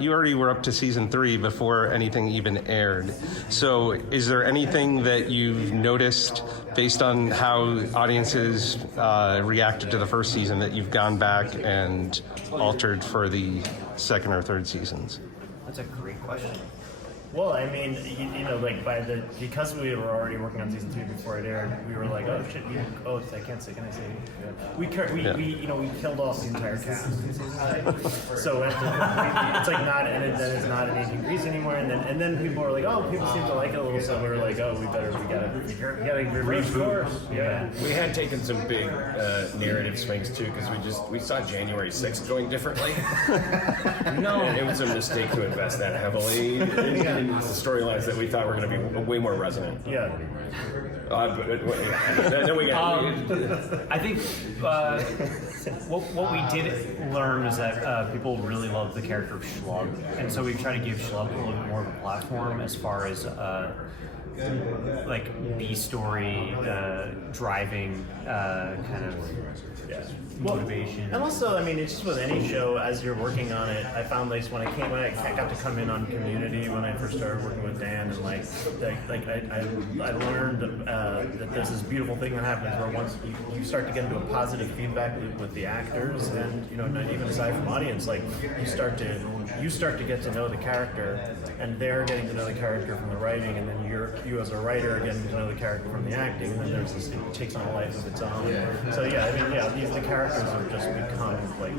You already were up to season 3 before anything even aired. So is there anything that you've noticed based on how audiences reacted to the first season that you've gone back and altered for the second or third seasons? That's a great question. Well, I mean, you know, like because we were already working on season 3 before it aired, we were like, oh shit, I can't say, can I say? Yeah. We killed off the entire cast in season 3. So it's like it's not an Agent Grease anymore. And then people were like, oh, people seem to like it a little, so we were like, oh, we gotta reboot. Yeah. We had taken some big narrative swings too, because we saw January 6th going differently. No, and it was a mistake to invest that heavily in the storylines that we thought were going to be way more resonant. Yeah. Then we got. I think what we did learn is that people really love the character of Schlug, and so we try to give Schlug a little bit more of a platform as far as like B-story driving kind of motivation. And also, I mean, it's just with any show, as you're working on it, I found like when I got to come in on Community when I first started working with Dan, and I learned that there's this beautiful thing that happens where once you start to get into a positive feedback loop with the actors, and even aside from audience, like you start to get to know the character, and they're getting to know the character from the writing, and then you as a writer are getting to know the character from the acting, and then there's this, it takes on a life of its own. So yeah, I mean, the characters have just become like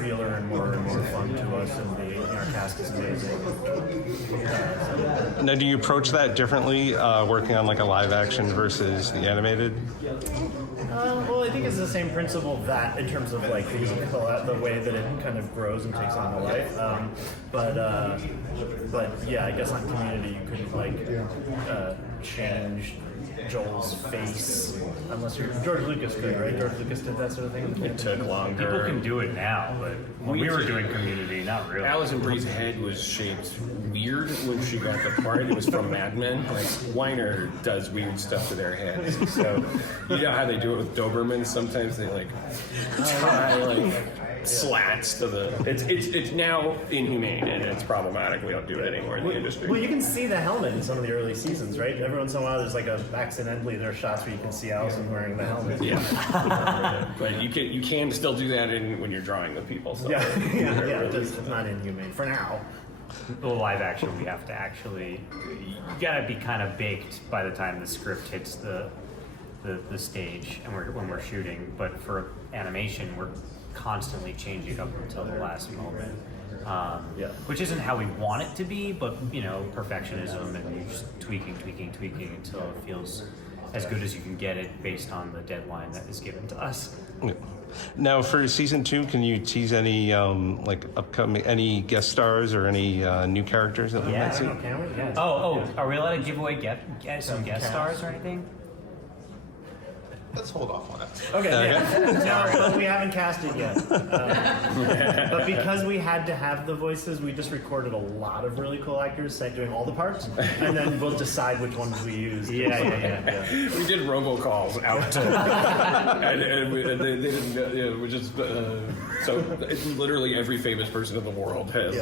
realer and more fun to us, and our cast is amazing. Now, do you approach that differently, working on like a live action versus the animated? Well, I think it's the same principle that in terms of like the way that it kind of grows and takes on a life. But yeah, I guess on Community you couldn't like change Joel's face unless you're George Lucas could, right? George Lucas did that sort of thing. It took longer. People can do it now, but when we were doing Community, not really. Alison Brie's head was shaped weird when she got the part. It was from Mad Men. Like, Weiner does weird stuff to their heads. So, you know how they do it with Dobermans? Sometimes they tie slats to the. It's now inhumane and it's problematic. We don't do it anymore in the industry. Well, you can see the helmet in some of the early seasons, right? Every once in a while, there's like accidentally there are shots where you can see Allison wearing the helmet. Yeah, but you can still do that when you're drawing the people. So It's not inhumane for now. The live action, we have to actually, you gotta be kind of baked by the time the script hits the stage and when we're shooting. But for animation, we're constantly changing up until the last moment. Which isn't how we want it to be, but perfectionism, and you're just tweaking until it feels as good as you can get it based on the deadline that is given to us. Yeah. Now, for season 2, can you tease any upcoming guest stars or any new characters that we might see? Can we? Yeah. Oh, are we allowed to give away some guest stars or anything? Let's hold off on it. Okay. Yeah. No, but we haven't cast it yet. But because we had to have the voices, we just recorded a lot of really cool actors doing all the parts, and then we'll decide which ones we use. Yeah. We did robocalls out, and they didn't. We just so it's literally every famous person in the world has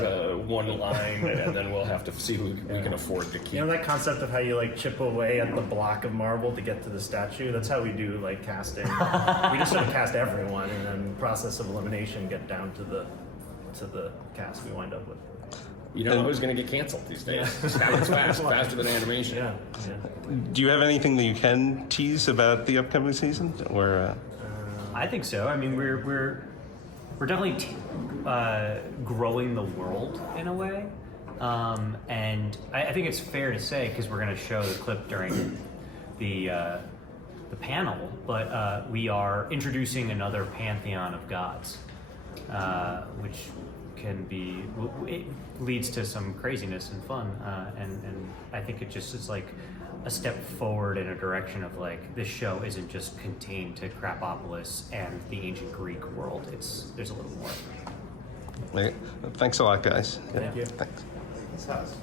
one line, and then we'll have to see who we can afford to keep. You know that concept of how you chip away at the block of marble to get to the statue? That's how we do casting. We just sort of cast everyone, and then process of elimination get down to the cast we wind up with. You don't know who's going to get canceled these days. It happens faster than animation. Yeah. Do you have anything that you can tease about the upcoming season, or? I think so. I mean, we're definitely growing the world in a way, and I think it's fair to say, because we're going to show the clip during the panel, but we are introducing another pantheon of gods, which it leads to some craziness and fun, and I think it just is like a step forward in a direction of this show isn't just contained to Krapopolis and the ancient Greek world. There's a little more. Thanks a lot, guys. Thank you. Thanks. This house.